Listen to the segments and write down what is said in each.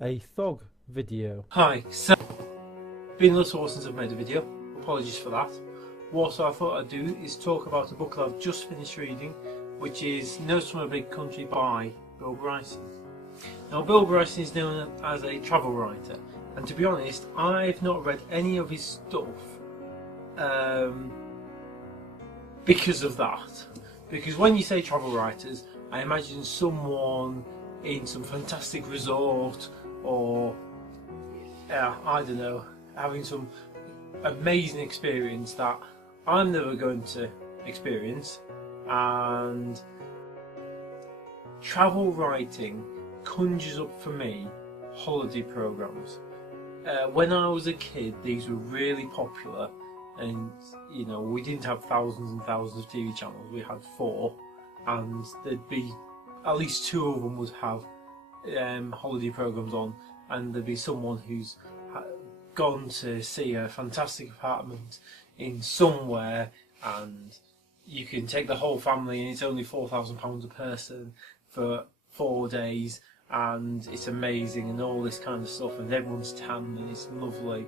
a thug video. Hi, so been a little while since I've made a video, apologies for that. What I thought I'd do is talk about a book that I've just finished reading, which is Notes from a Big Country by Bill Bryson. Now Bill Bryson is known as a travel writer, and to be honest, I've not read any of his stuff because of that. Because when you say travel writers, I imagine someone in some fantastic resort or I don't know, having some amazing experience that I'm never going to experience. And travel writing conjures up for me holiday programs. When I was a kid, these were really popular, and you know, we didn't have thousands and thousands of TV channels. We had 4, and there'd be at least 2 of them would have holiday programs on, and there'd be someone who's gone to see a fantastic apartment in somewhere, and you can take the whole family, and it's only £4,000 a person for 4 days, and it's amazing, and all this kind of stuff, and everyone's tan, and it's lovely,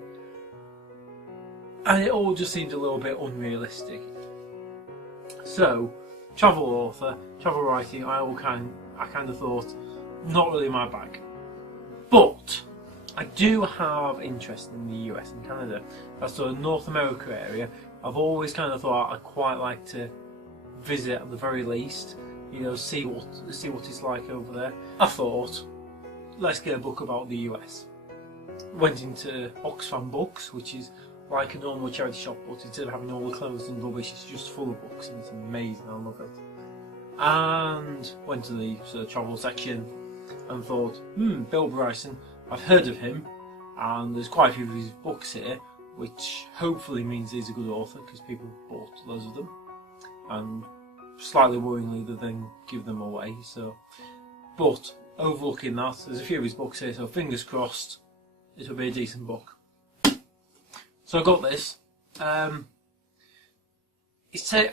and it all just seemed a little bit unrealistic. So, travel author, travel writing, I kind of thought, not really my bag. But I do have interest in the US and Canada. That sort of North America area. I've always kind of thought I'd quite like to visit at the very least. You know, see what it's like over there. I thought, let's get a book about the US. Went into Oxfam Books, which is like a normal charity shop, but instead of having all the clothes and rubbish, it's just full of books, and it's amazing. I love it. And went to the sort of travel section and thought, Bill Bryson, I've heard of him, and there's quite a few of his books here, which hopefully means he's a good author, because people bought loads of them, and slightly worryingly they then give them away. So, but overlooking that, there's a few of his books here, so fingers crossed it'll be a decent book. So I got this.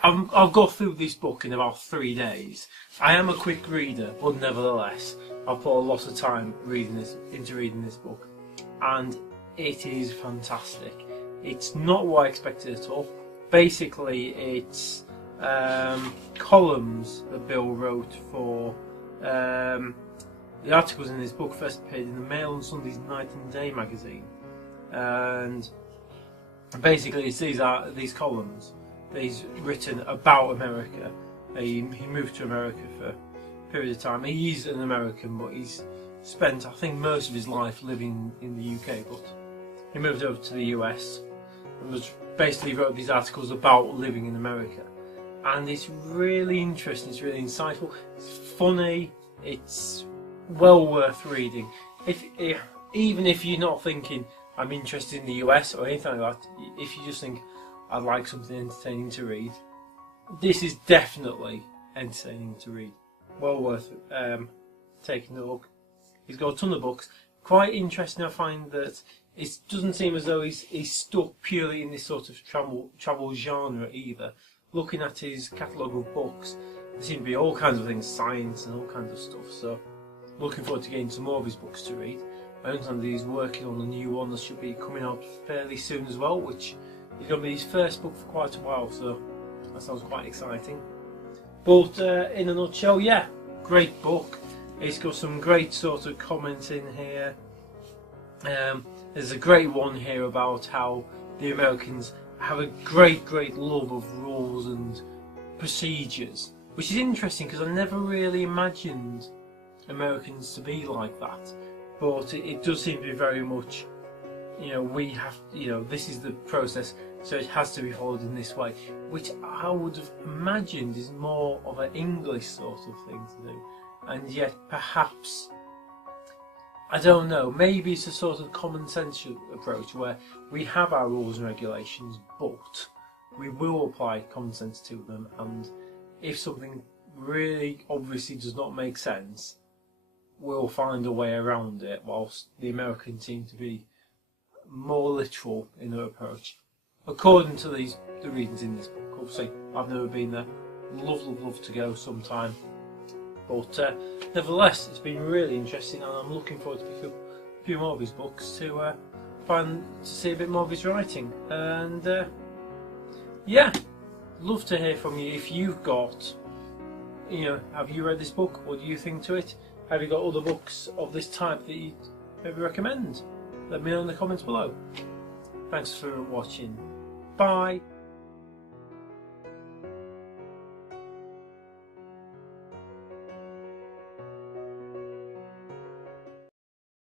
I'll go through this book in about 3 days. I am a quick reader, but nevertheless, I've put a lot of time into reading this book, and it is fantastic. It's not what I expected at all. Basically, it's columns that Bill wrote for the articles in this book. First appeared in the Mail on Sunday's Night and Day magazine, and basically it's these columns that he's written about America. He moved to America for a period of time. He's an American, but he's spent, I think, most of his life living in the UK, but he moved over to the US and basically wrote these articles about living in America. And it's really interesting, it's really insightful, it's funny, it's well worth reading. Even if you're not thinking, I'm interested in the US or anything like that, if you just think, I'd like something entertaining to read, this is definitely entertaining to read. Well worth taking a look. He's got a ton of books. Quite interesting, I find that it doesn't seem as though he's stuck purely in this sort of travel genre either. Looking at his catalogue of books, there seem to be all kinds of things, science and all kinds of stuff. So, looking forward to getting some more of his books to read. I understand that he's working on a new one that should be coming out fairly soon as well, which is going to be his first book for quite a while, so that sounds quite exciting. But in a nutshell, yeah, great book. It's got some great sort of comments in here. There's a great one here about how the Americans have a great love of rules and procedures, which is interesting because I never really imagined Americans to be like that. But it does seem to be very much, you know, we have, you know, this is the process, so it has to be followed in this way, which I would have imagined is more of an English sort of thing to do. And yet, perhaps, I don't know, maybe it's a sort of common sense approach where we have our rules and regulations, but we will apply common sense to them, and if something really obviously does not make sense, we'll find a way around it, whilst the Americans seem to be more literal in their approach. According to the readings in this book, obviously I've never been there, love to go sometime. But nevertheless, it's been really interesting, and I'm looking forward to pick up few more of his books to see a bit more of his writing. And yeah, love to hear from you if you've got, have you read this book? What do you think to it? Have you got other books of this type that you maybe recommend? Let me know in the comments below. Thanks for watching. Bye.